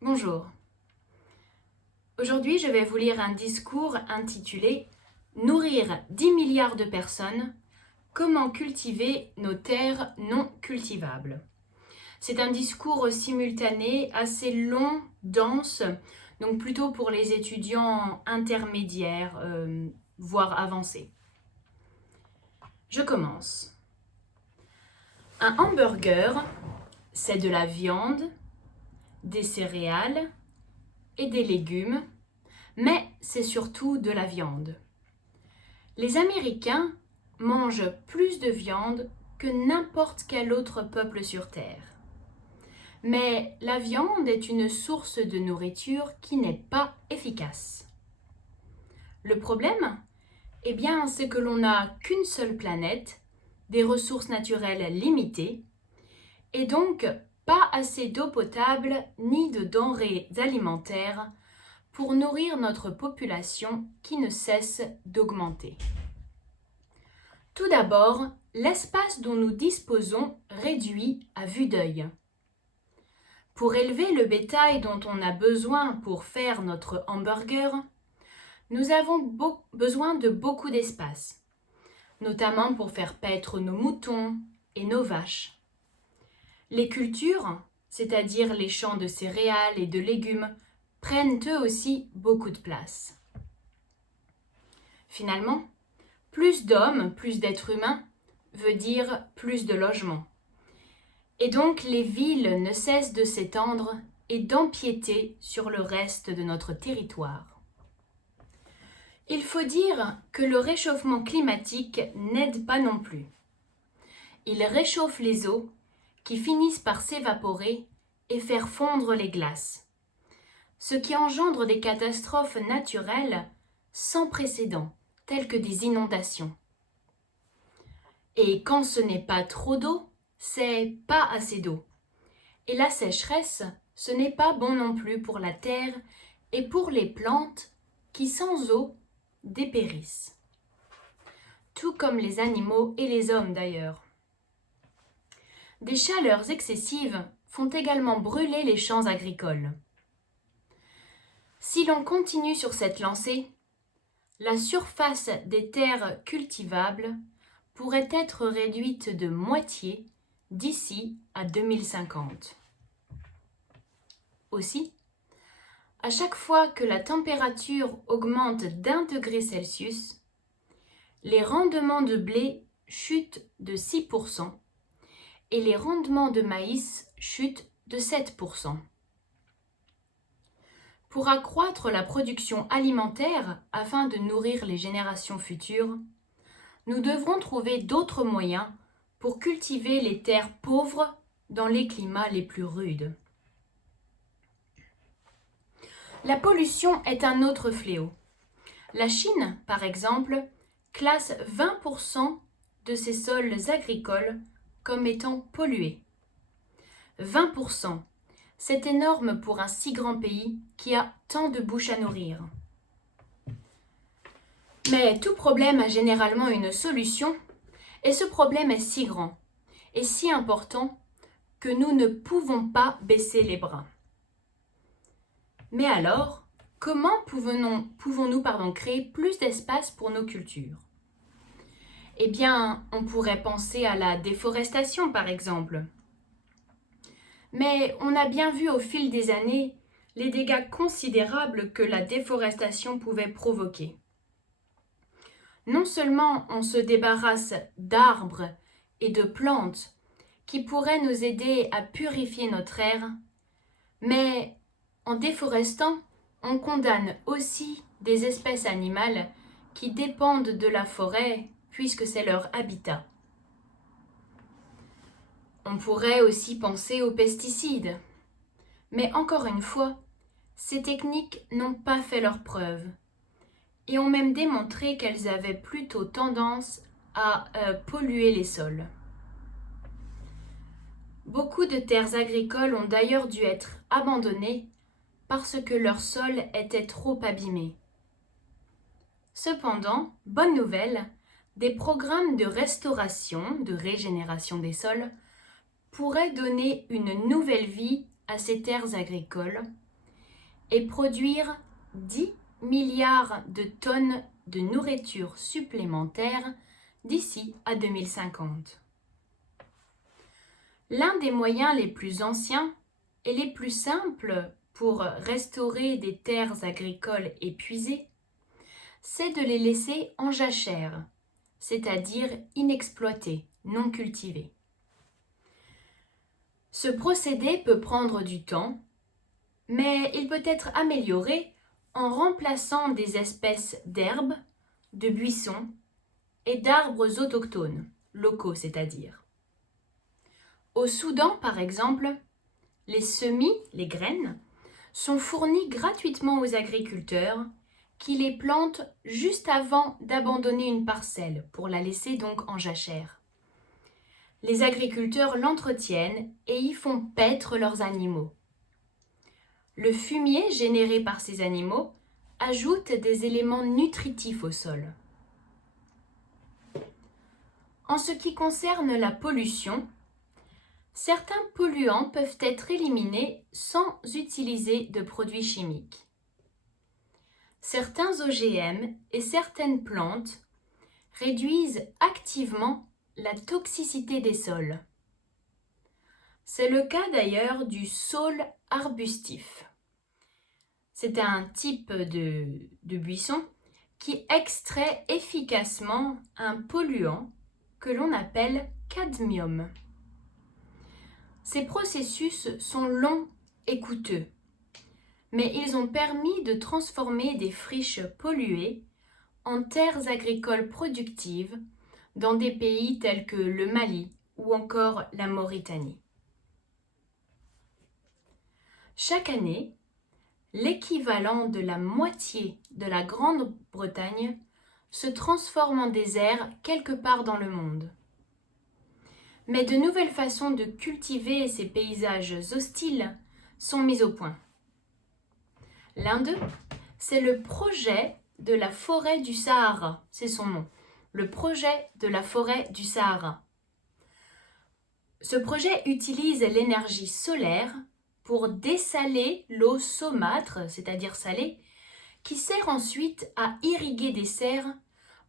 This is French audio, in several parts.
Bonjour. Aujourd'hui, je vais vous lire un discours intitulé « Nourrir 10 milliards de personnes, comment cultiver nos terres non cultivables ». C'est un discours simultané, assez long, dense, donc plutôt pour les étudiants intermédiaires, voire avancés. Je commence. Un hamburger, c'est de la viande, des céréales et des légumes, mais c'est surtout de la viande. Les Américains mangent plus de viande que n'importe quel autre peuple sur Terre. Mais la viande est une source de nourriture qui n'est pas efficace. Le problème, c'est que l'on n'a qu'une seule planète, des ressources naturelles limitées, et donc pas assez d'eau potable ni de denrées alimentaires pour nourrir notre population qui ne cesse d'augmenter. Tout d'abord, l'espace dont nous disposons réduit à vue d'œil. Pour élever le bétail dont on a besoin pour faire notre hamburger, nous avons besoin de beaucoup d'espace, notamment pour faire paître nos moutons et nos vaches. Les cultures, c'est-à-dire les champs de céréales et de légumes, prennent eux aussi beaucoup de place. Finalement, plus d'hommes, plus d'êtres humains, veut dire plus de logements. Et donc les villes ne cessent de s'étendre et d'empiéter sur le reste de notre territoire. Il faut dire que le réchauffement climatique n'aide pas non plus. Il réchauffe les eaux qui finissent par s'évaporer et faire fondre les glaces, ce qui engendre des catastrophes naturelles sans précédent, telles que des inondations. Et quand ce n'est pas trop d'eau, c'est pas assez d'eau. Et la sécheresse, ce n'est pas bon non plus pour la terre et pour les plantes qui, sans eau, dépérissent. Tout comme les animaux et les hommes d'ailleurs. Des chaleurs excessives font également brûler les champs agricoles. Si l'on continue sur cette lancée, la surface des terres cultivables pourrait être réduite de moitié d'ici à 2050. Aussi, à chaque fois que la température augmente d'1 degré Celsius, les rendements de blé chutent de 6% et les rendements de maïs chutent de 7%. Pour accroître la production alimentaire afin de nourrir les générations futures, nous devrons trouver d'autres moyens pour cultiver les terres pauvres dans les climats les plus rudes. La pollution est un autre fléau. La Chine, par exemple, classe 20% de ses sols agricoles comme étant pollués. 20%, c'est énorme pour un si grand pays qui a tant de bouches à nourrir. Mais tout problème a généralement une solution, et ce problème est si grand et si important que nous ne pouvons pas baisser les bras. Mais alors, comment pouvons-nous créer plus d'espace pour nos cultures ? On pourrait penser à la déforestation par exemple. Mais on a bien vu au fil des années les dégâts considérables que la déforestation pouvait provoquer. Non seulement on se débarrasse d'arbres et de plantes qui pourraient nous aider à purifier notre air, mais en déforestant, on condamne aussi des espèces animales qui dépendent de la forêt puisque c'est leur habitat. On pourrait aussi penser aux pesticides. Mais encore une fois, ces techniques n'ont pas fait leurs preuves et ont même démontré qu'elles avaient plutôt tendance à polluer les sols. Beaucoup de terres agricoles ont d'ailleurs dû être abandonnées parce que leur sol était trop abîmé. Cependant, bonne nouvelle, des programmes de restauration, de régénération des sols pourraient donner une nouvelle vie à ces terres agricoles et produire 10 milliards de tonnes de nourriture supplémentaire d'ici à 2050. L'un des moyens les plus anciens et les plus simples pour restaurer des terres agricoles épuisées, c'est de les laisser en jachère, c'est-à-dire inexploitées, non cultivées. Ce procédé peut prendre du temps, mais il peut être amélioré en remplaçant des espèces d'herbes, de buissons et d'arbres autochtones, locaux c'est-à-dire. Au Soudan, par exemple, les semis, les graines, sont fournis gratuitement aux agriculteurs qui les plantent juste avant d'abandonner une parcelle pour la laisser donc en jachère. Les agriculteurs l'entretiennent et y font paître leurs animaux. Le fumier généré par ces animaux ajoute des éléments nutritifs au sol. En ce qui concerne la pollution, certains polluants peuvent être éliminés sans utiliser de produits chimiques. Certains OGM et certaines plantes réduisent activement la toxicité des sols. C'est le cas d'ailleurs du saule arbustif. C'est un type de buisson qui extrait efficacement un polluant que l'on appelle cadmium. Ces processus sont longs et coûteux, mais ils ont permis de transformer des friches polluées en terres agricoles productives dans des pays tels que le Mali ou encore la Mauritanie. Chaque année, l'équivalent de la moitié de la Grande-Bretagne se transforme en désert quelque part dans le monde. Mais de nouvelles façons de cultiver ces paysages hostiles sont mises au point. L'un d'eux, c'est le projet de la forêt du Sahara, c'est son nom, le projet de la forêt du Sahara. Ce projet utilise l'énergie solaire pour dessaler l'eau saumâtre, c'est-à-dire salée, qui sert ensuite à irriguer des serres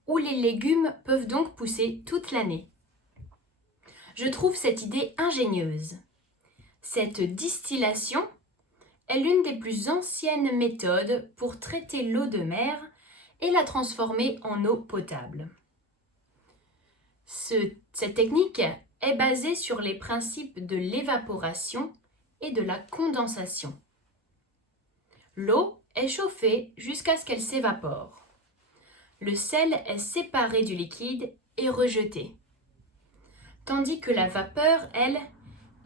où les légumes peuvent donc pousser toute l'année. Je trouve cette idée ingénieuse. Cette distillation est l'une des plus anciennes méthodes pour traiter l'eau de mer et la transformer en eau potable. Cette technique est basée sur les principes de l'évaporation et de la condensation. L'eau est chauffée jusqu'à ce qu'elle s'évapore. Le sel est séparé du liquide et rejeté, tandis que la vapeur, elle,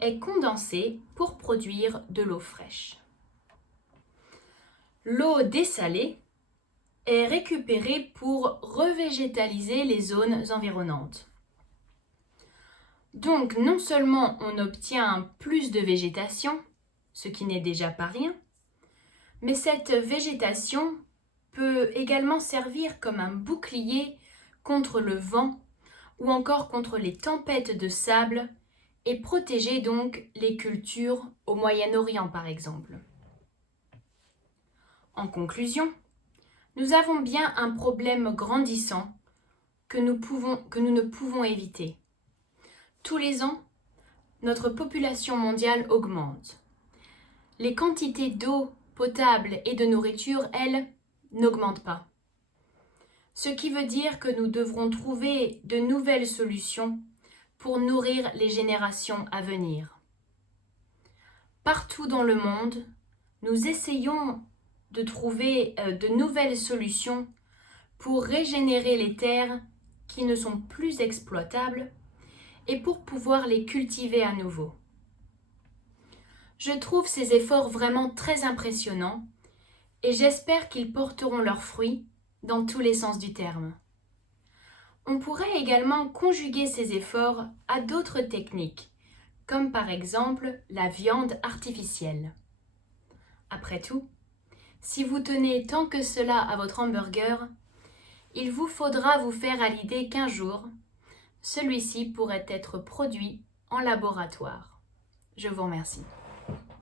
est condensée pour produire de l'eau fraîche. L'eau dessalée est récupérée pour revégétaliser les zones environnantes. Donc non seulement on obtient plus de végétation, ce qui n'est déjà pas rien, mais cette végétation peut également servir comme un bouclier contre le vent ou encore contre les tempêtes de sable et protéger donc les cultures au Moyen-Orient par exemple. En conclusion, nous avons bien un problème grandissant que nous ne pouvons éviter. Tous les ans, notre population mondiale augmente. Les quantités d'eau potable et de nourriture, elles, n'augmentent pas. Ce qui veut dire que nous devrons trouver de nouvelles solutions pour nourrir les générations à venir. Partout dans le monde, nous essayons de trouver de nouvelles solutions pour régénérer les terres qui ne sont plus exploitables et pour pouvoir les cultiver à nouveau. Je trouve ces efforts vraiment très impressionnants et j'espère qu'ils porteront leurs fruits dans tous les sens du terme. On pourrait également conjuguer ces efforts à d'autres techniques, comme par exemple la viande artificielle. Après tout, si vous tenez tant que cela à votre hamburger, il vous faudra vous faire à l'idée qu'un jour, celui-ci pourrait être produit en laboratoire. Je vous remercie.